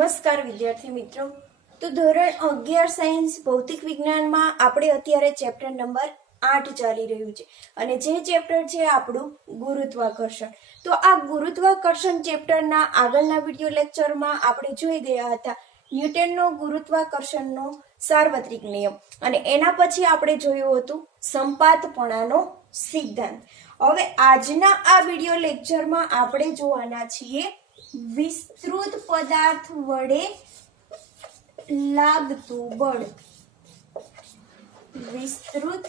નમસ્કાર વિદ્યાર્થી મિત્રો। તો ધોરણ 11 સાયન્સ ભૌતિક વિજ્ઞાનમાં આપણે અત્યારે ચેપ્ટર નંબર 8 ચાલી રહ્યું છે અને જે ચેપ્ટર છે આપણું ગુરુત્વાકર્ષણ। તો આ ગુરુત્વાકર્ષણ ચેપ્ટરના આગળના વિડિયો લેક્ચરમાં આપણે જોઈ ગયા હતા ન્યૂટનનો ગુરુત્વાકર્ષણનો સાર્વત્રિક નિયમ અને એના પછી આપણે જોયું હતું સંપાતપણાનો સિદ્ધાંત। હવે આજના આ વિડિયો લેક્ચરમાં આપણે જોવાના છીએ વિસ્તૃત પદાર્થ વડે લાગતું બળ। વિસ્તૃત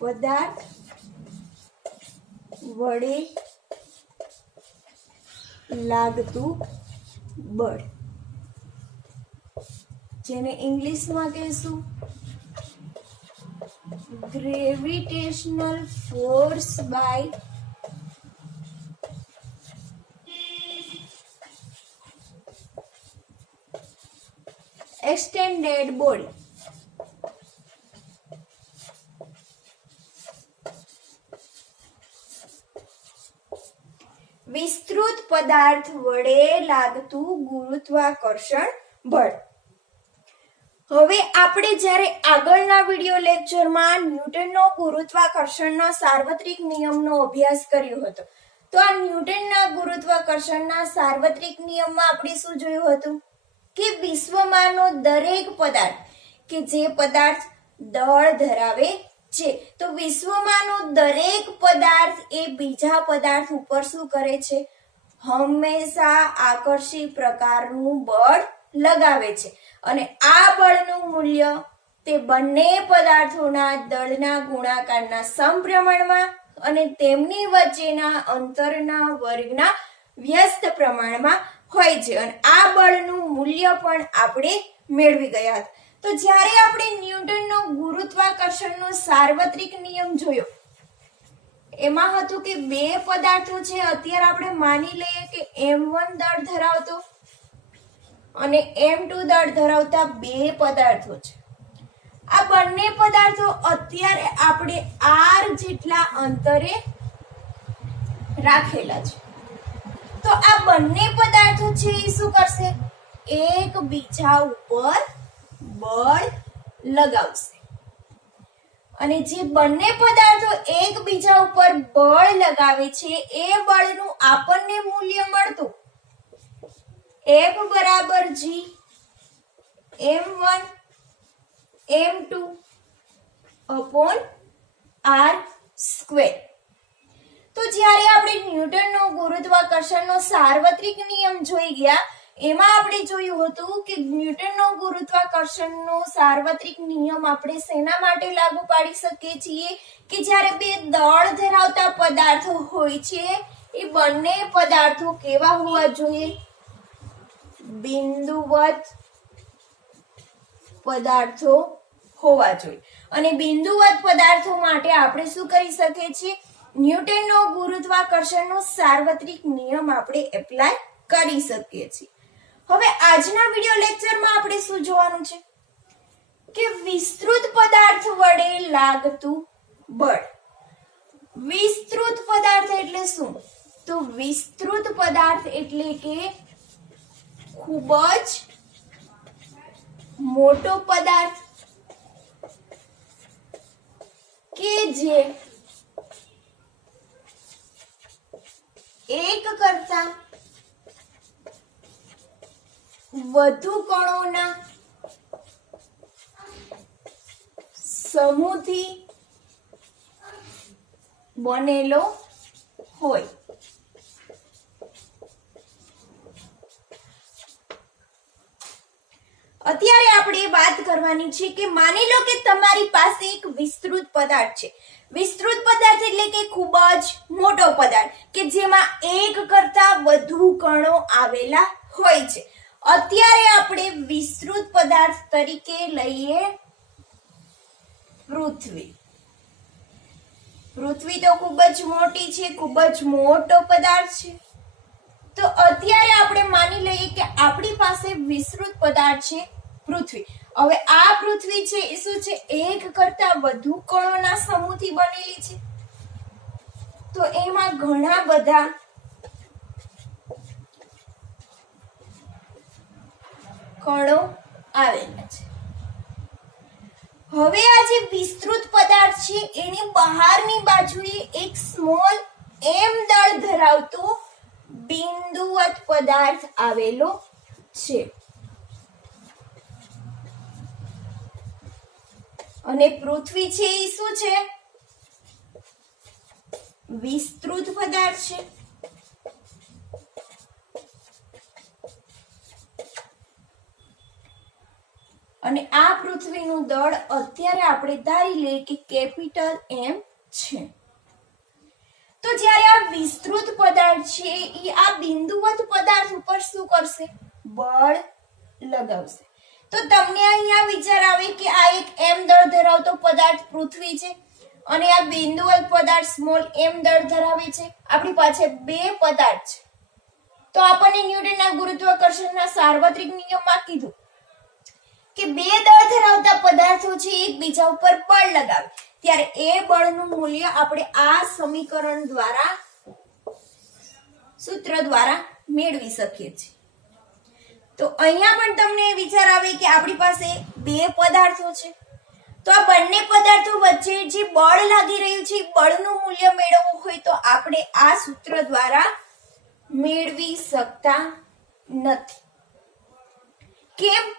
પદાર્થ વડે લાગતું બળ, જેને ઇંગ્લિશમાં કહેશું gravitational force by extended body। વિસ્તૃત પદાર્થ વડે લાગતું ગુરુત્વાકર્ષણ બળ। હવે આપણે જ્યારે આગળના વિડિયો લેક્ચરમાં ન્યૂટનનો ગુરુત્વાકર્ષણના સાર્વત્રિક નિયમનો અભ્યાસ કર્યો હતો, તો આ ન્યૂટનના ગુરુત્વાકર્ષણના સાર્વત્રિક નિયમમાં આપણે શું જોયું હતું કે વિશ્વમાંનો દરેક પદાર્થ કે જે પદાર્થ દળ ધરાવે છે, તો વિશ્વમાંનો દરેક પદાર્થ એ બીજા પદાર્થ ઉપર શું કરે છે, હંમેશા આકર્ષી પ્રકારનું બળ લગાવે છે અને આ બળનું મૂલ્ય તે બંને પદાર્થોના દળના ગુણાકારના સમપ્રમાણમાં અને તેમની વચ્ચેના અંતરના વર્ગના વ્યસ્ત પ્રમાણમાં હોય છે અને આ બળનું મૂલ્ય પણ આપણે મેળવી ગયા હતા। તો જ્યારે આપણે ન્યૂટનનો ગુરુત્વાકર્ષણનો સાર્વત્રિક નિયમ જોયો, એમાં હતું કે બે પદાર્થો છે, અત્યારે આપણે માની લઈએ કે m1 દળ ધરાવતો અને m2 દળ ધરાવતા બે પદાર્થો છે। આ બંને પદાર્થો અત્યારે આપણે r જેટલા અંતરે રાખેલા છે। તો આ બંને પદાર્થો છે એ શું કરશે, એકબીજા ઉપર બળ લગાવશે અને જે બંને પદાર્થો એકબીજા ઉપર બળ લગાવે છે એ બળનું આપણને મૂલ્ય મળતું F બરાબર G m1 m2 upon r square. તો જ્યારે આપણે ન્યૂટનનો ગુરુત્વાકર્ષણનો સાર્વત્રિક નિયમ જોઈ ગયા, એમાં આપણે જોયું હતું કે ન્યૂટનનો ગુરુત્વાકર્ષણનો સાર્વત્રિક નિયમ આપણે શેના માટે લાગુ પાડી શકીએ છીએ કે જ્યારે બે દળ ધરાવતા પદાર્થો હોય છે એ બંને પદાર્થો કેવા હોવા જોઈએ, બિંદુવત પદાર્થો હોવા જોઈએ અને બિંદુવત પદાર્થો માટે આપણે શું કરી શકીએ છીએ, ન્યૂટનનો ગુરુત્વાકર્ષણનો સાર્વત્રિક નિયમ આપણે એપ્લાય કરી શકીએ છીએ। હવે આજના વિડિયો લેક્ચરમાં આપણે શું જોવાનું છે કે વિસ્તૃત પદાર્થ વડે લાગતું બળ। વિસ્તૃત પદાર્થ એટલે શું, તો વિસ્તૃત પદાર્થ એટલે કે ખૂબ જ મોટો પદાર્થ કે જે એક કરતા વધુ કણોના સમૂહથી બનેલો હોય। અત્યારે આપણે વાત કરવાની છે કે માની લો કે તમારી પાસે એક વિસ્તૃત પદાર્થ છે। વિસ્તૃત પદાર્થ એટલે કે ખૂબ જ મોટો પદાર્થ કે જેમાં એક કરતા વધુ કણો આવેલા હોય છે। અત્યારે આપણે વિસ્તૃત પદાર્થ તરીકે લઈએ પૃથ્વી। પૃથ્વી તો ખૂબ જ મોટી છે, ખૂબ જ મોટો પદાર્થ છે। તો અત્યારે આપણે માની લઈએ કે આપણી પાસે વિસ્તૃત પદાર્થ છે પૃથ્વી। હવે આ પૃથ્વી છે એ શું છે, એક કરતા વધુ કણોના સમૂહથી બનેલી છે। તો એમાં ઘણા બધા કણો આવેલા છે. હવે આ જે વિસ્તૃત પદાર્થ છે એની બહારની બાજુએ એક સ્મોલ m દળ ધરાવતો બિંદુવત પદાર્થ આવેલો છે. અને પૃથ્વી છે એ શું છે? વિસ્તૃત પદાર્થ છે. અને આ પૃથ્વીનું દળ અત્યારે આપણે ધારી લઈએ કે કેપિટલ M છે. તો જ્યારે આ વિસ્તૃત પદાર્થ છે એ આ બિંદુવત પદાર્થ ઉપર શું કરશે? બળ લગાવશે. તો તમને અહીંયા વિચાર આવે કે આ એક m દળ ધરાવતો પદાર્થ પૃથ્વી છે અને આ બિંદુવત પદાર્થ સ્મોલ m દળ ધરાવે છે. આપણી પાસે બે પદાર્થ છે. તો આપણને ન્યૂટનના ગુરુત્વાકર્ષણના સાર્વત્રિક નિયમમાં કીધું કે બે દળ ધરાવતા પદાર્થો છે એકબીજા ઉપર બળ લગાવે ત્યારે એ બળનું મૂલ્ય આપણે આ સમીકરણ દ્વારા સૂત્ર દ્વારા મેળવી શકીએ છીએ. તો અહીંયા પણ તમને વિચાર આવે કે આપણી પાસે બે પદાર્થો છે. તો આ બંને પદાર્થો વચ્ચે જે બળ લાગી રહ્યું છે એ બળનું મૂલ્ય મેળવવું હોય તો આપણે આ સૂત્ર દ્વારા મેળવી શકતા નથી. કેમ?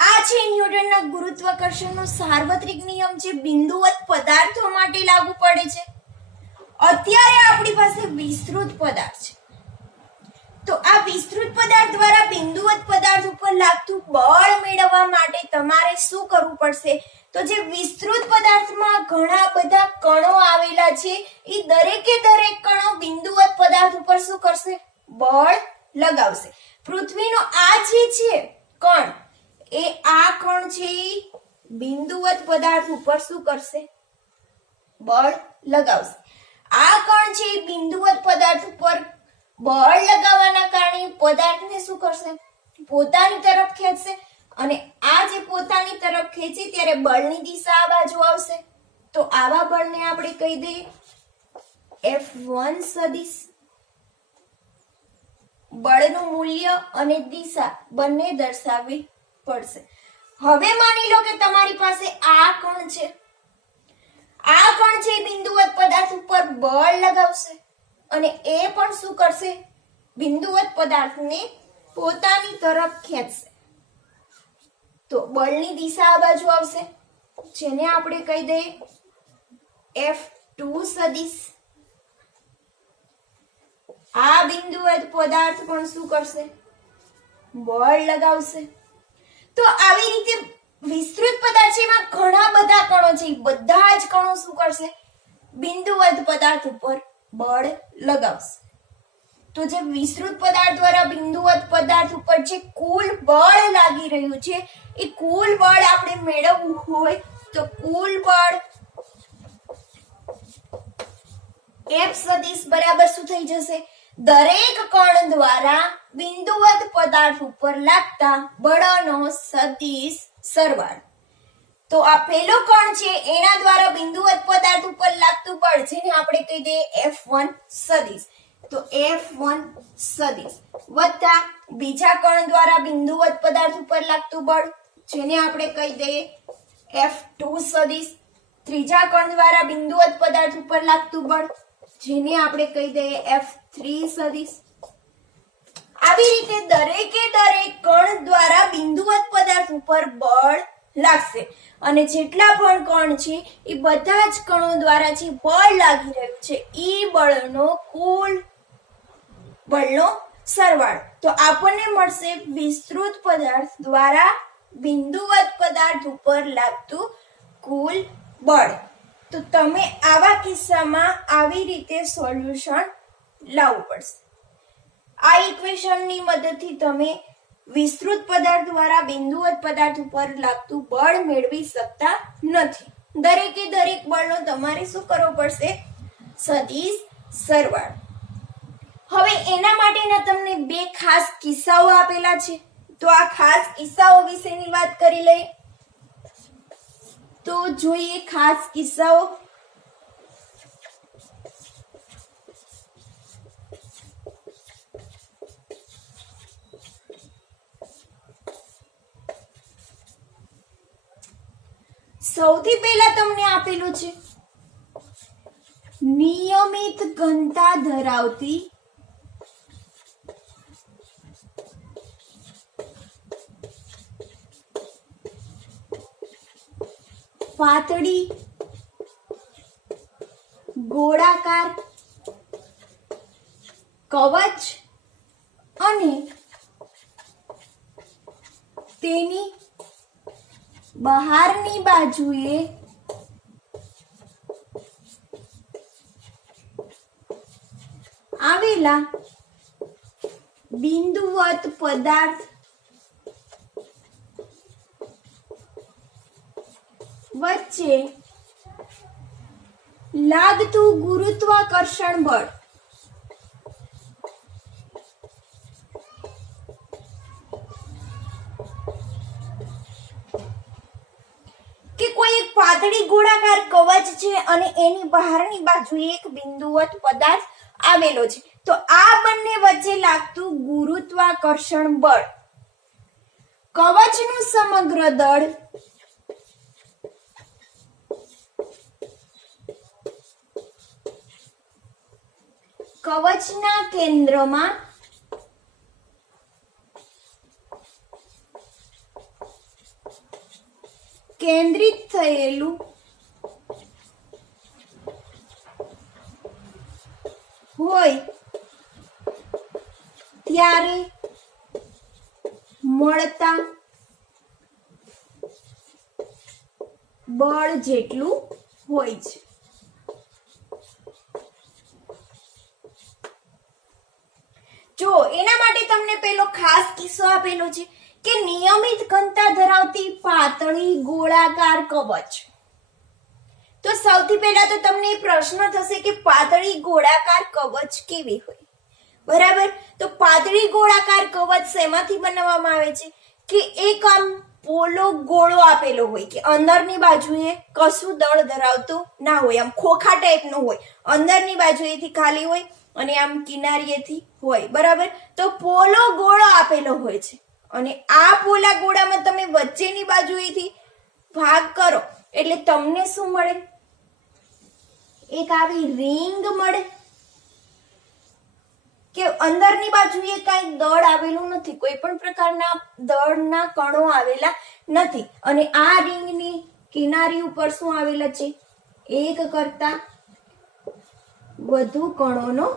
આ છે ન્યૂટનના ગુરુત્વાકર્ષણનો સાર્વત્રિક નિયમ જે બિંદુવત પદાર્થો માટે લાગુ પડે છે. અત્યારે આપણી પાસે વિસ્તૃત પદાર્થ છે. તો આ વિસ્તૃત પદાર્થ દ્વારા બિંદુવત પદાર્થ ઉપર લાગતું બળ મેળવવા માટે તમારે શું કરવું પડશે? તો જે વિસ્તૃત પદાર્થમાં ઘણા બધા કણો આવેલા છે એ દરેકે દરેક કણો બિંદુવત પદાર્થ ઉપર શું કરશે? બળ લગાવશે. પૃથ્વીનો આ જે છે કણ એ આ કણ છે બિંદુવત પદાર્થ ઉપર શું કરશે? બળ લગાવશે. આ કણ છે બિંદુવત પદાર્થ ઉપર બળ લગાવવાના કારણે પદાર્થને શું કરશે? પોતાની તરફ ખેંચશે. અને આ જે પોતાની તરફ ખેંચે ત્યારે બળની દિશા આ બાજુ આવશે. તો આવા બળને આપણે કહી દઈએ F1 સદિશ. બળનું મૂલ્ય અને દિશા બંને દર્શાવવી પડશે. હવે માની લો કે તમારી પાસે આ કણ છે. આ કણ છે બિંદુવત પદાર્થ ઉપર બળ લગાવશે અને એ પણ શું કરશે? બિંદુવત પદાર્થને પોતાની તરફ ખેંચશે. તો બળની દિશા આ બાજુ આવશે જેને આપણે કહી દઈએ F2 સદિશ. આ બિંદુવત પદાર્થ પણ શું કરશે? બળ લગાવશે. તો આવી રીતે વિસ્તૃત પદાર્થ છે એમાં ઘણા બધા કણો છે. બધા જ કણો શું કરશે? બિંદુવત પદાર્થ ઉપર બળ લગાવશે. તો જે વિસ્તૃત પદાર્થ દ્વારા બિંદુવત પદાર્થ ઉપર જે કુલ બળ લાગી રહ્યું છે એ કુલ બળ આપણે મેળવવું હોય તો કુલ બળ F સદિશ બરાબર શું થઈ જશે? દરેક કણ દ્વારા બિંદુવત પદાર્થ ઉપર લાગતા બળનો સદિશ સરવાળો. તો આ પહેલો કણ છે એના દ્વારા બિંદુવત પદાર્થ ઉપર લાગતું બળ જેને આપણે કહી દઈએ F1 સદિશ. તો F1 સદિશ વત્તા બીજા કણ દ્વારા બિંદુવત પદાર્થ ઉપર લાગતું બળ જેને આપણે કહી દઈએ F2 સદિશ. ત્રીજા કણ દ્વારા બિંદુવત પદાર્થ ઉપર લાગતું બળ જેને આપણે કહી દઈએ F3 સદિશ. આવી રીતે દરેકે દરેક કણ દ્વારા બિંદુવત પદાર્થ ઉપર બળ લાગશે અને જેટલા પણ કણ છે એ બધા જ કણો દ્વારા જે બળ લાગી રહ્યું છે એ બળનો કુલ બળનો સરવાળો. તો આપણને મળશે વિસ્તૃત પદાર્થ દ્વારા બિંદુવત પદાર્થ ઉપર લાગતું કુલ બળ. તો તમે આવા કિસ્સામાં આવી રીતે સોલ્યુશન લાવવું પડશે. આ ઇક્વેશનની મદદથી તમે વિસ્તૃત પદાર્થ દ્વારા બિંદુવત પદાર્થ ઉપર લાગતું બળ મેળવી શકતા નથી. દરેકે દરેક બળનો તમારે શું કરવો પડશે? સદિશ સરવાળો. હવે એના માટેના તમને બે ખાસ કિસ્સાઓ આપેલા છે. તો આ ખાસ કિસ્સાઓ વિશેની વાત કરી લઈએ. તો જોઈએ ખાસ કિસ્સાઓ. સૌથી પહેલા તમને આપેલું છે નિયમિત ઘનતા ધરાવતી પાતળી ગોળાકાર કવચ અને તેની બહારની બાજુએ આવેલા બિંદુવત પદાર્થ વચ્ચે લાગતું ગુરુત્વાકર્ષણ બળ કે કોઈ એક પાતળી ગોળાકાર કવચ છે અને એની બહારની બાજુએ એક બિંદુવત પદાર્થ આવેલો છે તો આ બંને વચ્ચે લાગતું ગુરુત્વાકર્ષણ બળ કવચનું સમગ્ર દળ કવચના કેન્દ્રમાં કેન્દ્રિત થયેલું હોય ત્યારે મળતા બળ જેટલું હોય છે જો એના માટે તમને પેલો ખાસ કિસ્સો આપેલો છે કે નિયમિત ઘનતા ધરાવતી પાતળી ગોળાકાર કવચ તો સૌથી પહેલા તો તમને પ્રશ્ન થશે કે પાતળી ગોળાકાર કવચ કેવી હોય બરાબર તો પાતળી ગોળાકાર કવચ શેમાંથી બનાવવામાં આવે છે કે એક આમ પોલો ગોળો આપેલો હોય કે અંદરની બાજુએ કશું દળ ધરાવતું ના હોય આમ ખોખા ટાઈપનો હોય અંદરની બાજુએથી ખાલી હોય અને આમ કિનારીએથી હોય બરાબર તો પોલો ગોળો આપેલો હોય છે અને આ પોલા ગોળામાં તમે વચ્ચેની બાજુએથી ભાગ કરો એટલે તમને શું મળે એક આવી રિંગ મળે કે અંદરની બાજુએ કાંઈ દળ આવેલું નથી કોઈ પણ પ્રકારના દળના કણો આવેલા નથી અને આ રિંગની કિનારી ઉપર શું આવેલા છે એક કરતા વધુ કણોનો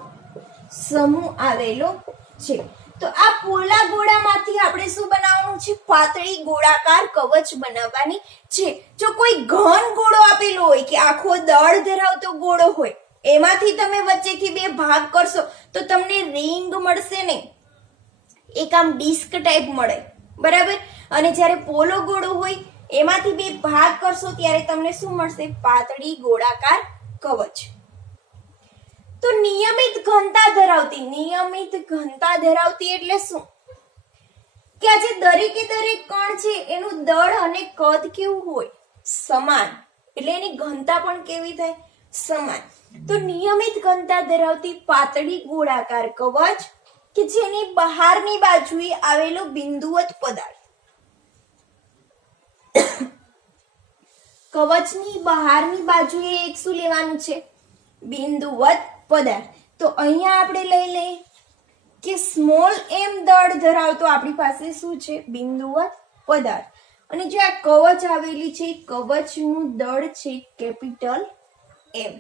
સમૂહ આવેલો છે તો આ પોલા ગોળામાંથી આપણે શું બનાવવાનું છે પાતળી ગોળાકાર કવચ બનાવવાની છે જો કોઈ ઘન ગોળો આપેલો હોય કે આખો દળ ધરાવતો ગોળો હોય એમાંથી તમે વચ્ચેથી બે ભાગ કરશો તો તમને રિંગ મળશે નહીં એક આમ ડિસ્ક ટાઈપ મળે બરાબર અને જ્યારે પોલો ગોળો હોય એમાંથી બે ભાગ કરશો ત્યારે તમને શું મળશે પાતળી ગોળાકાર કવચ તો નિયમિત ઘનતા ધરાવતી એટલે શું કે આ જે દરેકે દરેક કણ છે એનું દળ અને કદ કેવું હોય સમાન એટલે એની ઘનતા પણ કેવી થાય સમાન તો નિયમિત ઘનતા ધરાવતી પાતળી ગોળાકાર કવચ કે જેની બહારની બાજુએ આવેલો બિંદુવત પદાર્થ કવચની બહારની બાજુએ એક શું લેવાનું છે બિંદુવત પદાર્થ તો અહીંયા આપણે લઈ લઈએ કે સ્મોલ એમ દળ ધરાવતો આપણી પાસે શું છે બિંદુવત પદાર્થ અને જે આ કવચ આવેલી છે કવચનું દળ છે કેપિટલ એમ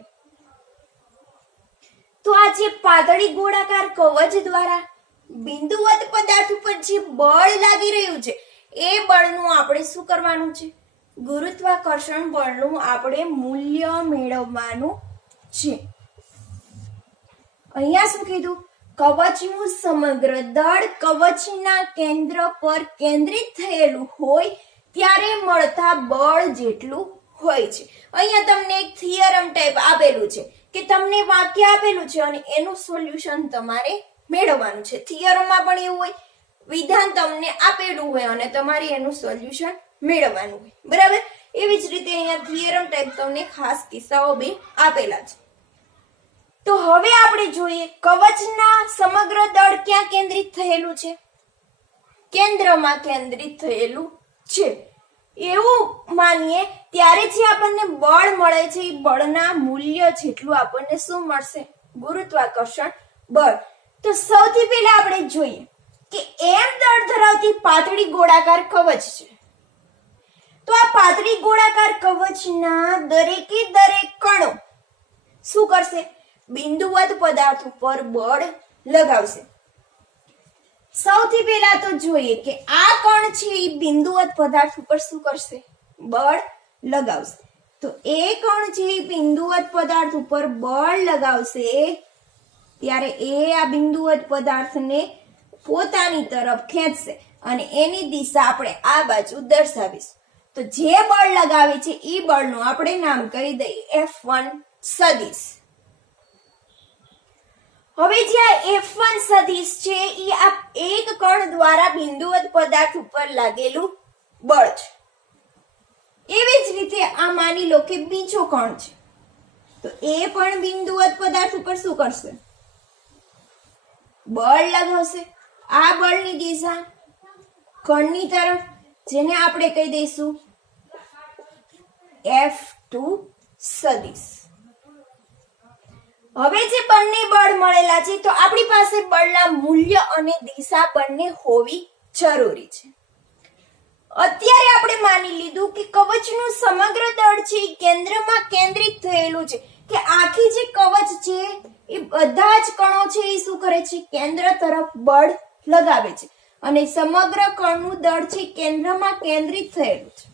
તો આ જે પાતળી ગોળાકાર કવચ દ્વારા બિંદુવત પદાર્થ ઉપર જે બળ લાગી રહ્યું છે એ બળનું આપણે શું કરવાનું છે ગુરુત્વાકર્ષણ બળનું આપણે મૂલ્ય મેળવવાનું છે અહીંયા શું કીધું કવચનું સમગ્ર દળ કવચના કેન્દ્ર પર કેન્દ્રિત થયેલું હોય ત્યારે મળતા બળ જેટલું હોય છે અહીંયા તમને એક થિયરમ ટાઈપ આપેલું છે કે તમને વાક્ય આપેલું છે અને એનું સોલ્યુશન તમારે મેળવવાનું છે થિયરમમાં પણ એવું હોય વિધાન તમને આપેલું હોય અને તમારે એનું સોલ્યુશન મેળવવાનું હોય બરાબર એવી જ રીતે અહીંયા થિયરમ ટાઈપ તમને ખાસ કિસ્સાઓ બે આપેલા છે તો હવે આપણે જોઈએ કવચના સમગ્ર દળ ક્યાં કેન્દ્રિત થયેલું છે કેન્દ્રમાં કેન્દ્રિત થયેલું છે એવું માનીએ ત્યારે જે આપણને બળ મળે છે એ બળના મૂલ્ય જેટલું આપણને શું મળશે? ગુરુત્વાકર્ષણ બળ. તો સૌથી પહેલા આપણે જોઈએ કે એમ દળ ધરાવતી પાતળી ગોળાકાર કવચ છે. તો આ પાતળી ગોળાકાર કવચના દરેકે દરેક કણો શું કરશે? બિંદુવત પદાર્થ ઉપર બળ લગાવશે. સૌથી પહેલા તો જોઈએ કે આ કણ છે એ બિંદુવત પદાર્થ ઉપર શું કરશે? બળ લગાવશે. તો એ કણ છે એ બિંદુવત પદાર્થ ઉપર બળ લગાવશે ત્યારે એ આ બિંદુવત પદાર્થને પોતાની તરફ ખેંચશે અને એની દિશા આપણે આ બાજુ દર્શાવીશું. તો જે બળ લગાવે છે એ બળનું આપણે નામ કહી દઈએ F1 સદિશ. હવે જે આ F1 સદિશ છે એ આ એક કણ દ્વારા બિંદુવત પદાર્થ ઉપર લાગેલું બળ છે. એવી જ રીતે આ માની લો કે બીજો કણ છે તો એ પણ બિંદુવત પદાર્થ ઉપર શું કરશે? બળ લગાવશે. આ બળની દિશા કણની તરફ, જેને આપણે કહી દઈશું F2 સદિશ. હવે જે બંને બળ મળેલા છે તો આપણી પાસે બળના મૂલ્ય અને દિશા બંને હોવી જરૂરી છે. અત્યારે આપણે માની લીધું કે કવચનું સમગ્ર દળ છે એ કેન્દ્રમાં કેન્દ્રિત થયેલું છે, કે આખી જે કવચ છે એ બધા જ કણો છે એ શું કરે છે? કેન્દ્ર તરફ બળ લગાવે છે અને સમગ્ર કણનું દળ છે કેન્દ્રમાં કેન્દ્રિત થયેલું છે.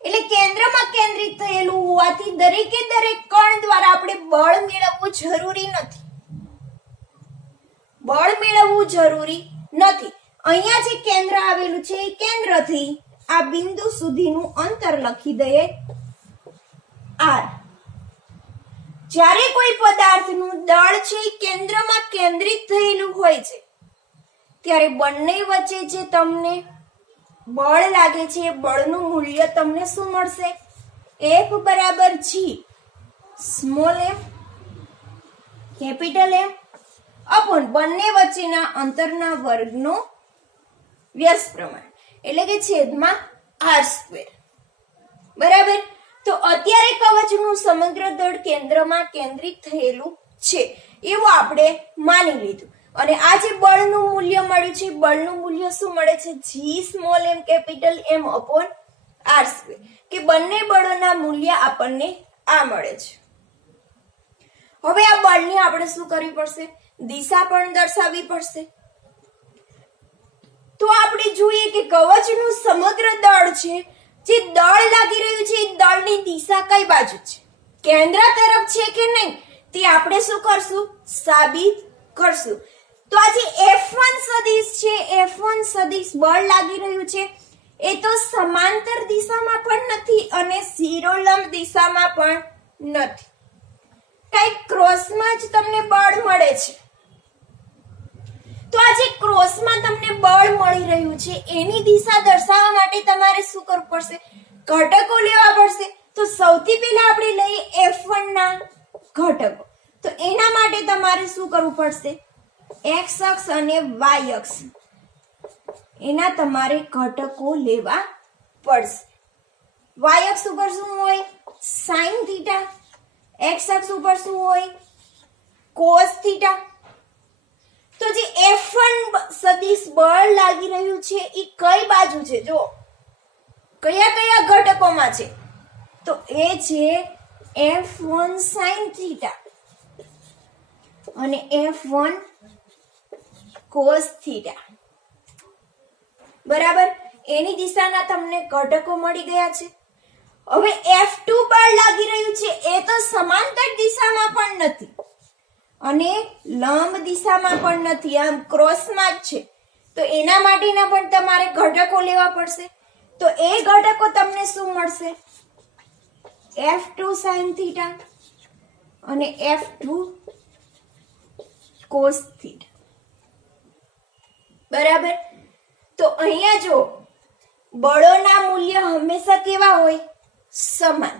એટલે કેન્દ્રમાં કેન્દ્રિત થયેલું હોવાથી દરેકે દરેક કણ દ્વારા આપણે બળ મેળવવું જરૂરી નથી. બળ મેળવવું જરૂરી નથી. અહીંયા જે કેન્દ્ર આવેલું છે એ કેન્દ્રથી આ બિંદુ સુધીનું અંતર લખી દઈએ R. જ્યારે કોઈ પદાર્થનું દળ છે એ કેન્દ્રમાં કેન્દ્રિત થયેલું હોય છે ત્યારે બંને વચ્ચે જે તમને બળ લાગે છે એ બળનું મૂલ્ય તમને શું મળશે? F બરાબર G small m capital M upon બંને વચ્ચેના અંતરના વર્ગનો વ્યસ્ત પ્રમાણ, એટલે કે છેદમાં R². બરાબર. તો અત્યારે કવચનું સમગ્ર દળ કેન્દ્રમાં કેન્દ્રિત થયેલું છે એવું આપણે માની લીધું અને આ જે બળનું મૂલ્ય મળ્યું છે બળનું મૂલ્ય શું મળે છે? G small m capital M upon R², કે બંને બળોના મૂલ્ય આપણને આ મળે છે. હવે આ બળની આપણે શું કરવી પડશે? દિશા પણ દર્શાવવી પડશે. તો આપણે જોઈએ કે કવચનું સમગ્ર દળ છે, જે દળ લાગી રહ્યું છે એ દળની દિશા કઈ બાજુ છે? કેન્દ્ર તરફ છે કે નહીં તે આપણે શું કરશું? સાબિત કરશું. તો આ જે F1 સદિશ છે, F1 સદિશ બળ લાગી રહ્યું છે એ તો સમાંતર દિશામાં પણ નથી અને શિરોલંબ દિશામાં પણ નથી. કઈ ક્રોસમાં જ તમને બળ મળે છે. તો આ જે ક્રોસમાં તમને બળ મળી રહ્યું છે એની દિશા દર્શાવવા માટે તમારે શું કરવું પડશે? ઘટકો લેવા પડશે. તો સૌથી પહેલા આપણે લઈએ F1 ના ઘટકો. તો એના માટે તમારે શું કરવું પડશે? x અક્ષ અને y અક્ષ એના તમારે ઘટકો લેવા પડશે. y અક્ષ ઉપર શું હોય? sin theta. x અક્ષ ઉપર શું હોય? cos theta. તો જે F1 સદિશ બળ લાગી રહ્યું છે એ કઈ બાજુ છે? જો કયા કયા ઘટકોમાં છે? તો એ છે F1 sin થીટા અને F1 cos થીટા. બરાબર. એની દિશાના તમને ઘટકો મળી ગયા છે. હવે F2 બળ લાગી રહ્યું છે એ તો સમાંતર દિશામાં પણ નથી અને લંબ દિશામાં પણ નથી, આમ ક્રોસમાં જ છે. તો એના માટેના પણ તમારે ઘટકો લેવા પડશે. તો એ ઘટકો તમને શું મળશે? F2 sin થીટા અને F2 cos થીટા. બરાબર. તો અહીંયા જો બળોના મૂલ્ય હંમેશા કેવા હોય? સમાન.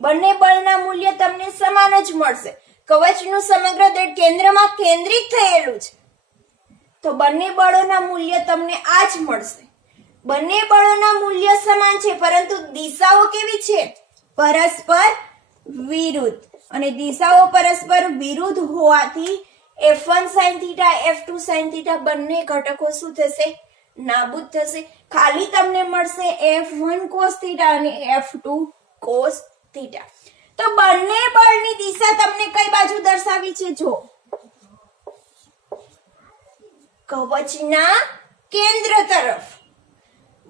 બંને બળના મૂલ્ય તમને સમાન જ મળશે. કવચનું સમગ્ર દળ કેન્દ્રમાં કેન્દ્રિત થયેલું છે તો બંને બળોના મૂલ્ય તમને આ જ મળશે. બંને બળોના મૂલ્ય સમાન છે, પરંતુ દિશાઓ કેવી છે? પરસ્પર વિરુદ્ધ. અને દિશાઓ પરસ્પર વિરુદ્ધ હોવાથી F1 sin theta F2 sin theta બંને ઘટકો શું થશે? નાબૂદ થશે. ખાલી તમને મળશે F1 cos theta અને F2 cos theta. તો બંને બળની દિશા તમને કઈ બાજુ દર્શાવી છે? જો કવચના કેન્દ્ર તરફ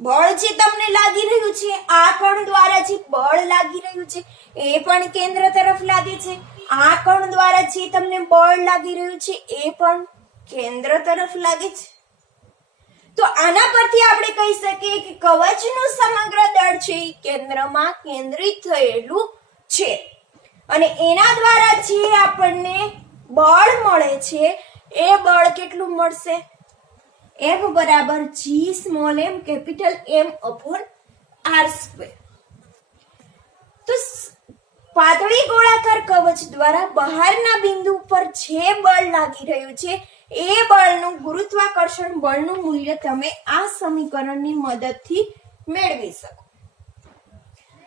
બળ જે તમને લાગી રહ્યું છે, આ કણ દ્વારા જે બળ લાગી રહ્યું છે એ પણ કેન્દ્ર તરફ લાગે છે. આ કણ દ્વારા જે તમને બળ લાગી રહ્યું છે એ પણ કેન્દ્ર તરફ લાગે છે. તો આના પરથી આપણે કહી શકીએ કે કવચનું સમગ્ર દળ છે એ કેન્દ્રમાં કેન્દ્રિત થયેલું છે અને એના દ્વારા જે આપણને બળ મળે છે એ બળ કેટલું મળશે? F બરાબર G small m capital M upon R². તો પાતળી ગોળાકાર કવચ દ્વારા બહારના બિંદુ પર જે બળ લાગી રહ્યું છે એ બળનું ગુરુત્વાકર્ષણ બળનું મૂલ્ય તમે આ સમીકરણની મદદથી મેળવી શકો.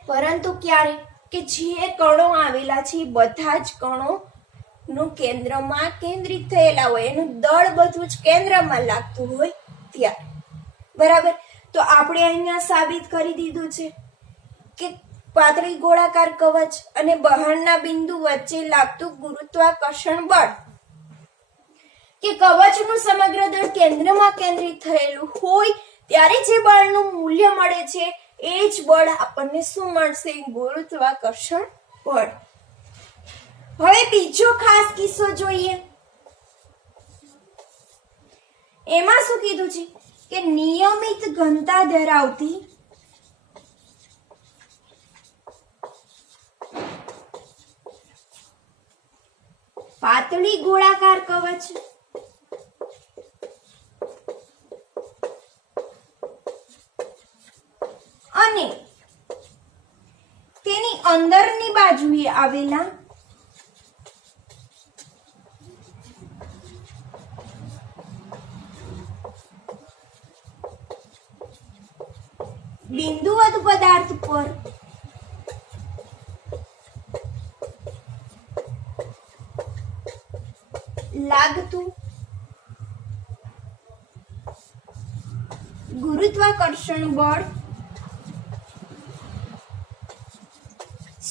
પરંતુ ક્યારે? કે જે કણો આવેલા છે બધા જ કણો નું કેન્દ્રમાં કેન્દ્રિત થયેલા હોય, એનું દળ બધું જ કેન્દ્રમાં લાગતું હોય ત્યારે. બરાબર. તો આપણે અહીંયા સાબિત કરી દીધું છે કે પાતળી ગોળાકાર કવચ અને બહારના બિંદુ વચ્ચે લાગતું ગુરુત્વાકર્ષણ બળ કે કવચનું સમગ્ર દળ કેન્દ્રમાં કેન્દ્રિત થયેલું હોય ત્યારે જે બળનું મૂલ્ય મળે છે એ જ બળ આપણને શું મળશે? ગુરુત્વાકર્ષણ બળ. હવે બીજો ખાસ કિસ્સો જોઈએ. એમાં શું કીધું છે કે નિયમિત ઘનતા ધરાવતી પાતળી ગોળાકાર કવચ અને તેની અંદરની બાજુએ આવેલા બિંદુવત પદાર્થ પર લાગતું ગુરુત્વાકર્ષણ બળ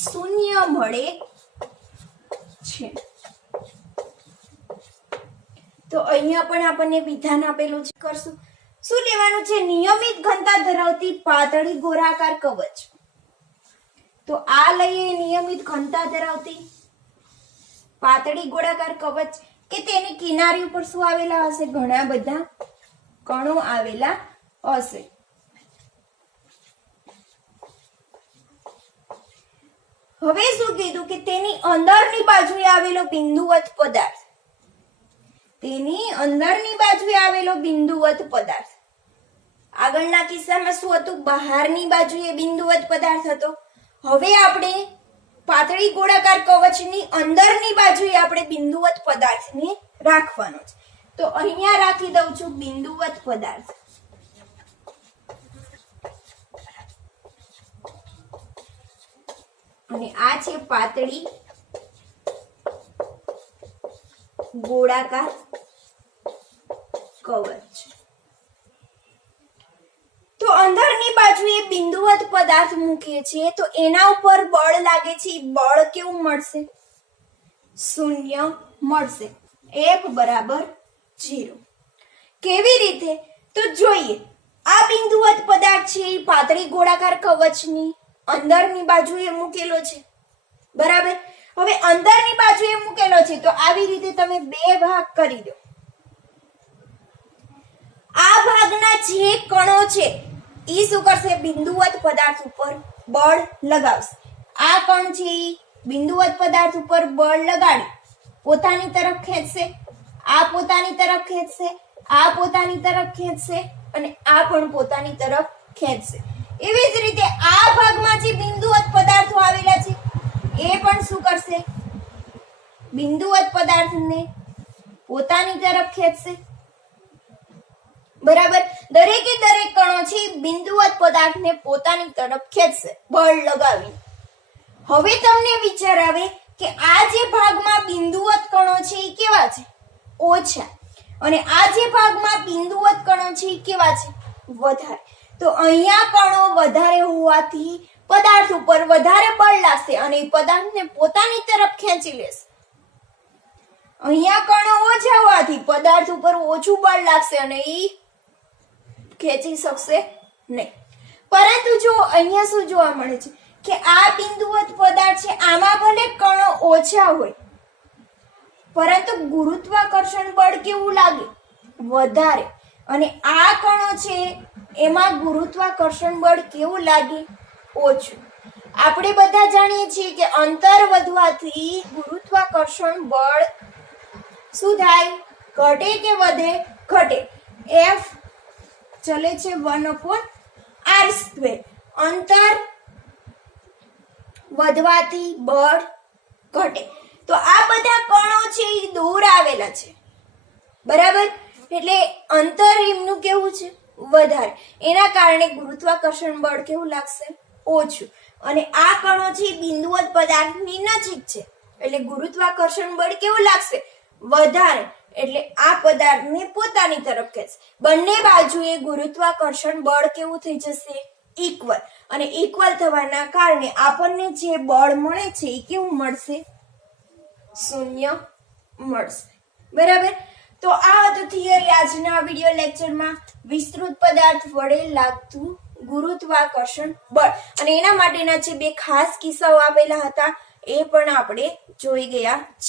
શૂન્ય મળે છે. તો અહીંયા પણ આપણને વિધાન આપેલું છે. કરશું શું લેવાનું છે? નિયમિત ઘનતા ધરાવતી પાતળી ગોળાકાર કવચ. તો આ લઈએ નિયમિત ઘનતા ધરાવતી પાતળી ગોળાકાર કવચ કે તેની કિનારી ઉપર શું આવેલા હશે? ઘણા બધા કણો આવેલા હશે. હવે શું કીધું કે તેની અંદરની બાજુએ આવેલો બિંદુવત પદાર્થ, તેની અંદરની બાજુએ આવેલો બિંદુવત પદાર્થ. આગળના કિસ્સામાં શું હતું? બહારની બાજુએ બિંદુવત પદાર્થ હતો. હવે આપણે પાતળી ગોળાકાર કવચની અંદરની બાજુએ આપણે બિંદુવત પદાર્થને રાખવાનો છે. તો અહીંયા રાખી દઉં છું બિંદુવત પદાર્થ. અને આ છે પાતળી ગોળાકાર કવચ. તો અંદરની બાજુએ બિંદુવત પદાર્થ મૂકીએ છીએ તો એના ઉપર બળ લાગે છે. બળ કેવું મળશે? શૂન્ય મળશે. F બરાબર 0. કેવી રીતે? તો જોઈએ. આ બિંદુવત પદાર્થ છે એ પાતળી ગોળાકાર કવચની અંદરની બાજુએ મૂકેલો છે. બરાબર. હવે અંદરની બાજુએ મૂકેલો છે તો આવી રીતે તમે બે ભાગ કરી દો. આ ભાગના જે કણો છે ઈ શું કરશે? બિંદુવત પદાર્થ ઉપર બળ લગાવશે. આ કણ છે બિંદુવત પદાર્થ ઉપર બળ લગાડી પોતાની તરફ ખેંચશે, આ પોતાની તરફ ખેંચશે, આ પોતાની તરફ ખેંચશે અને આ પણ પોતાની તરફ ખેંચશે. એવી જ રીતે આ ભાગમાં જે બિંદુવત પદાર્થો આવેલા છે એ પણ શું કરશે? બિંદુવત પદાર્થને પોતાની તરફ ખેંચશે. બરાબર. દરેકે દરેક કણો છે બિંદુવત પદાર્થને પોતાની તરફ ખેંચશે બળ લગાવીને. હવે તમને વિચાર આવે કે આ જે ભાગમાં બિંદુવત કણો છે એ કેવા છે? ઓછા. અને આ જે ભાગમાં બિંદુવત કણો છે એ કેવા છે? વધારે. તો અહીંયા કણો વધારે હોવાથી પદાર્થ ઉપર વધારે બળ લાગશે અને એ પદાર્થને પોતાની તરફ ખેંચી લેશે. અહીંયા કણો ઓછા હોવાથી પદાર્થ ઉપર ઓછું બળ લાગશે અને એ ખેંચી શકશે નહીં. પરંતુ જો અહીંયા શું જોવા મળે છે કે આ બિંદુવત પદાર્થ છે, આમાં ભલે કણો ઓછા હોય પરંતુ ગુરુત્વાકર્ષણ બળ કેવું લાગે? વધારે. અને આ કણો છે એમાં ગુરુત્વાકર્ષણ બળ કેવું લાગે? ઓછું. આપણે બધા જાણીએ છીએ કે અંતર વધવાથી ગુરુત્વાકર્ષણ બળ શું થાય? ઘટે કે વધે? ઘટે. F ચલે છે 1/r². અંતર વધવાથી બળ ઘટે. તો આ બધા કણો છે એ દૂર આવેલા છે, બરાબર. એટલે અંતર એમનું કેવું છે? વધારે. એના કારણે ગુરુત્વાકર્ષણ બળ કેવું લાગશે? ઓછું. અને આ કણો છે બિંદુવત પદાર્થની નજીક છે એટલે ગુરુત્વાકર્ષણ બળ કેવું લાગશે? વધારે. એટલે આ પદાર્થને પોતાની તરફ ખેંચશે. બંને બાજુએ ગુરુત્વાકર્ષણ બળ કેવું થઈ જશે? ઇક્વલ. અને ઇક્વલ થવાના કારણે આપણને જે બળ મળે છે એ કેવું મળશે? શૂન્ય મળશે, બરાબર. તો આ હતું થિયરી આજના વિડિયો લેક્ચરમાં. વિસ્તૃત પદાર્થ વડે લાગતું ગુરુત્વાકર્ષણ બળ અને એના માટેના જે બે ખાસ કિસ્સાઓ આપેલા હતા એ પણ આપણે જોઈ ગયા છીએ.